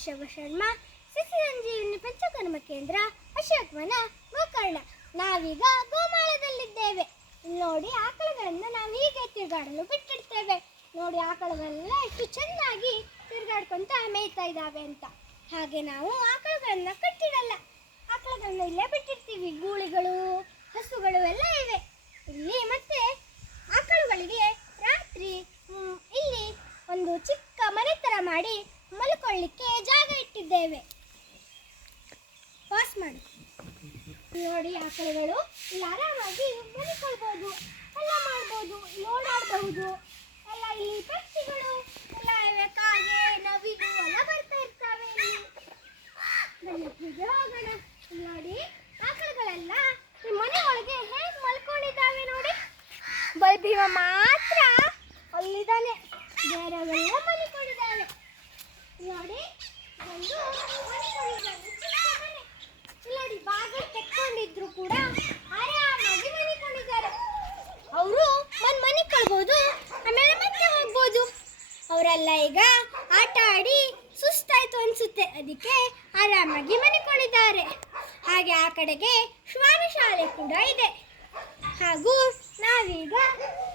ಋಷಭ ಶರ್ಮಾ, ಸಸಿ ಸಂಜೀವಿನಿ ಪಂಚಕರ್ಮ ಕೇಂದ್ರ, ಅಶೋಕವನ, ಗೋಕರ್ಣ. ನಾವೀಗ ಗೋಮಾಳದಲ್ಲಿದ್ದೇವೆ. ನೋಡಿ, ಆಕಳುಗಳನ್ನು ನಾವು ಹೀಗೆ ತಿರುಗಾಡಲು ಬಿಟ್ಟಿರ್ತೇವೆ. ನೋಡಿ, ಆಕಳುಗಳೆಲ್ಲ ಎಷ್ಟು ಚೆನ್ನಾಗಿ ತಿರುಗಾಡ್ಕೊಂತ ಮೇಯ್ತಾ ಇದ್ದಾವೆ ಅಂತ. ಹಾಗೆ ನಾವು ಆಕಳುಗಳನ್ನ ಕಟ್ಟಿಡಲ್ಲ, ಆಕಳುಗಳನ್ನ ಇಲ್ಲೇ ಬಿಟ್ಟಿರ್ತೀವಿ. ಗೂಳಿಗಳು, ಹಸುಗಳು ಎಲ್ಲ ಇವೆ ಇಲ್ಲಿ. ಮತ್ತೆ ಆಕಳುಗಳಿಗೆ ರಾತ್ರಿ ಇಲ್ಲಿ ಒಂದು ಚಿಕ್ಕ ಮನೆ ತರ ಮಾಡಿ ಮಲ್ಕೊಳ್ಳಿಕ್ಕೆ ಜಾಗ ಇಟ್ಟಿದ್ದೇವೆ. ಪಾಸ್ ಮಾಡಿ ನೋಡಿ, ಆಕಳುಗಳು ಇಲ್ಲಿ ಆರಾಮಾಗಿ ಮಲ್ಕೊಳ್ಬಹುದು, ಎಲ್ಲ ಮಾಡ್ಬೋದು, ಓಡಾಡಬಹುದು. ಎಲ್ಲ ಇಲ್ಲಿ ಪಕ್ಷಿಗಳು ಎಲ್ಲ ಇವೆ, ಕಾಗೆ, ನವಿಲು ಎಲ್ಲ ಬರ್ತಾ ಇರ್ತವೆ. ಇಲ್ಲಿ ಹೋಗೋಣ. ನೋಡಿ, ಆಕಳುಗಳೆಲ್ಲ ಈ ಮನೆ ಒಳಗೆ ಹೇಗೆ ಮಲ್ಕೊಂಡಿದ್ದಾವೆ ನೋಡಿ. ಬಲ್ಭೀಮ ಮಾತ್ರ ಅಲ್ಲಿದ್ದಾನೆ, ಬೇರೆಲ್ಲ ಮಲ್ಕೊಂಡಿದ್ದಾವೆ. ನೋಡಿ, ಒಂದು ಮಲ್ಕೊಂಡಿದ್ದಾನೆ, ಚಿಕ್ಕ ಮನೆ. ನೋಡಿ, ಬಾಗಿಲು ತೆಕ್ಕೊಂಡಿದ್ರು ಕೂಡ ಆರಾಮಾಗಿ ಮಲ್ಕೊಂಡಿದ್ದಾರೆ. ಅವರು ಮನೆ ಕಳ್ಬೋದು, ಆಮೇಲೆ ಮತ್ತೆ ಹೋಗ್ಬೋದು. ಅವರೆಲ್ಲ ಈಗ ಆಟ ಆಡಿ ಸುಸ್ತಾಯ್ತು ಅನ್ಸುತ್ತೆ, ಅದಕ್ಕೆ ಆರಾಮಾಗಿ ಮಲ್ಕೊಂಡಿದ್ದಾರೆ. ಹಾಗೆ ಆ ಕಡೆಗೆ ಶ್ವಾನ ಶಾಲೆ ಕೂಡ ಇದೆ. ಹಾಗೂ ನಾವೀಗ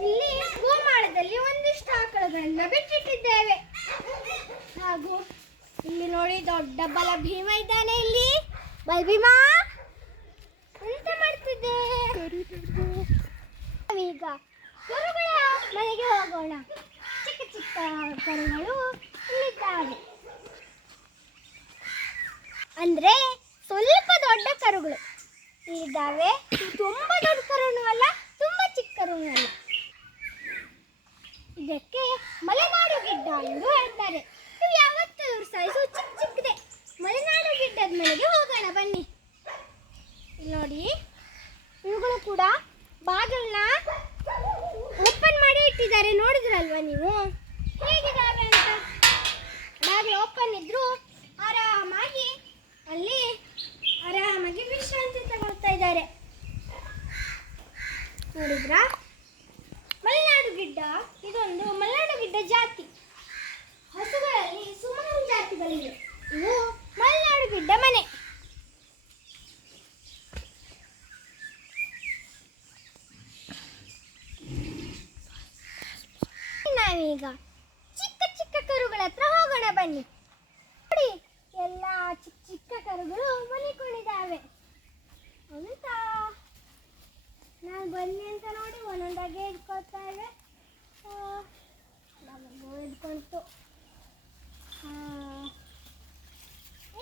ಇಲ್ಲಿ ಗೋಮಾಳದಲ್ಲಿ ಒಂದಿಷ್ಟು ಆಕಳುಗಳನ್ನ ಬಿಟ್ಟಿಟ್ಟಿದ್ದೇವೆ. ಹಾಗೂ ಇಲ್ಲಿ ನೋಡಿ, ದೊಡ್ಡ ಬಲಭೀಮ ಇದ್ದಾನೆ. ಇಲ್ಲಿ ಬಲಭೀಮ ಎಂತ ಮಾಡ್ತಿದ್ದೆ? ನಾವೀಗ ಕರುಗಳ ಮನೆಗೆ ಹೋಗೋಣ. ಚಿಕ್ಕ ಚಿಕ್ಕ ಕರುಗಳು ಇಲ್ಲಿದ್ದಾವೆ, ಅಂದ್ರೆ ಸ್ವಲ್ಪ ದೊಡ್ಡ ಕರುಗಳು ಇಲ್ಲಿದ್ದಾವೆ. ತುಂಬಾ ದೊಡ್ಡ ಕರುನು ಅಲ್ಲ, ತುಂಬಾ ಚಿಕ್ಕ ಕರುನು ಅಲ್ಲ. ಇದಕ್ಕೆ ಮಲೆನಾಡು ಗಿಡ್ಡ ಎಂದು ಹೇಳ್ತಾರೆ. ಇವು ಯಾವತ್ತೂ ಇವ್ರ ಸೈಜು ಚಿಕ್ಕ ಚಿಕ್ಕದೆ. ಮಲೆನಾಡು ಗಿಡ್ಡದ ಮನೆಗೆ ಹೋಗೋಣ ಬನ್ನಿ. ನೋಡಿ, ಇವುಗಳು ಕೂಡ ಬಾಗಿಲನ್ನ ಓಪನ್ ಮಾಡಿ ಇಟ್ಟಿದ್ದಾರೆ. ನೋಡಿದ್ರಲ್ವಾ ನೀವು ಹೇಗಿದ್ದಾವೆ ಅಂತ? ಬಾಗಿಲು ಓಪನ್ ಇದ್ರು ಆರಾಮಾಗಿ ಅಲ್ಲಿ ವಿಶ್ರಾಂತಿ ತಗೊಳ್ತಾ ಇದ್ದಾರೆ. ನೋಡಿದ್ರಾ? ಮಲೆನಾಡು ಗಿಡ್ಡ ಇದೊಂದು ಮಲೆನಾಡು ಗಿಡ್ಡ ಜಾತಿ. ಹಸುಗಳಲ್ಲಿ ಸುಮಾರು ಜಾತಿಗಳಿವೆ. ಇವು ಮಲೆನಾಡು ಗಿಡ್ಡ ಮನೆ. ನಾವೀಗ ಚಿಕ್ಕ ಚಿಕ್ಕ ಕರುಗಳ ಹತ್ರ ಹೋಗೋಣ ಬನ್ನಿ. ನೋಡಿ, ಎಲ್ಲ ಚಿಕ್ಕ ಚಿಕ್ಕ ಕರುಗಳು ಮಲಿಕೊಂಡಿದ್ದಾವೆ ಅಂತ. ನಾನು ಬನ್ನಿ ಅಂತ ನೋಡಿ ಒಂದೊಂದಾಗೆ ಇಟ್ಕೊಳ್ತಾ ಇವೆ. ನಮಗೂ ಇಟ್ಕೊಂತು.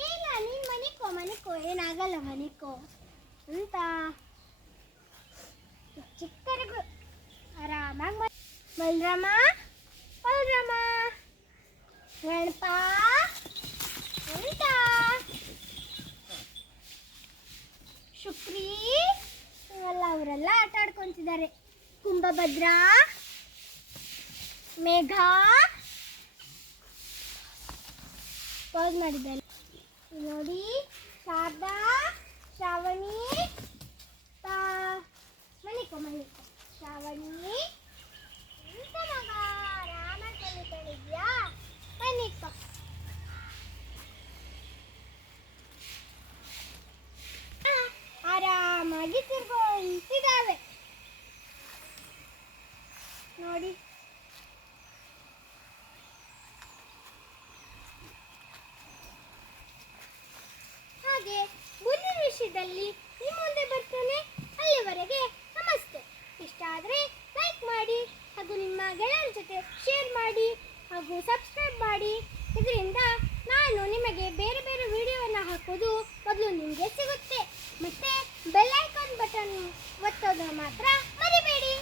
ಇಲ್ಲ, ನೀನು ಮನಿಕೋ, ಏನಾಗಲ್ಲ, ಮನಿಕೋ ಅಂತ. ಚಿಕ್ಕ ಕರುಗಳು ಆರಾಮಾಗಿ ಬಲರಾಮ, ಗಣಪ ಅಂತ, ಶುಕ್ರಿ ಇವೆಲ್ಲ ಅವರೆಲ್ಲ ಆಟ ಆಡ್ಕೊಂತಿದ್ದಾರೆ. ಕುಂಭಭದ್ರ, ಮೇಘ ಪಾಸ್ ಮಾಡಿದ್ದಾರೆ. ನೋಡಿ, ಶಾರದಾ, ಶ್ರಾವಣಿ, ಮನಿಕೋ ಶ್ರಾವಣಿ ಎಂತ ಮಗ, ಆರಾಮಾಗಿ ಮನಿಕೊಂಡಿದ್ಯಾ? ಮನಿಕೋ. ಆರಾಮಾಗಿ ತಿರ್ಗೊಂತಿದ್ದಾವೆ ನೋಡಿ. ಹಾಗೆ ಮುಂದಿನ ವಿಷಯದಲ್ಲಿ ನಿಮ್ಮ ಮುಂದೆ ಬರ್ತೇನೆ. ಅಲ್ಲಿವರೆಗೆ ನಮಸ್ತೆ. ಇಷ್ಟ ಆದರೆ ಲೈಕ್ ಮಾಡಿ, ಹಾಗೂ ನಿಮ್ಮ ಗೆಳೆಯರ ಜೊತೆ ಶೇರ್ ಮಾಡಿ, ಹಾಗೂ ಸಬ್ಸ್ಕ್ರೈಬ್ ಮಾಡಿ. ಇದರಿಂದ ನಾನು ನಿಮಗೆ ಬೇರೆ ಬೇರೆ ವಿಡಿಯೋವನ್ನು ಹಾಕೋದು ಮೊದಲು ನಿಮಗೆ ಸಿಗುತ್ತೆ. ಮತ್ತೆ ಬೆಲ್ ಐಕಾನ್ ಬಟನ್ ಒತ್ತೋದನ್ನು ಮಾತ್ರ ಮರಿಬೇಡಿ.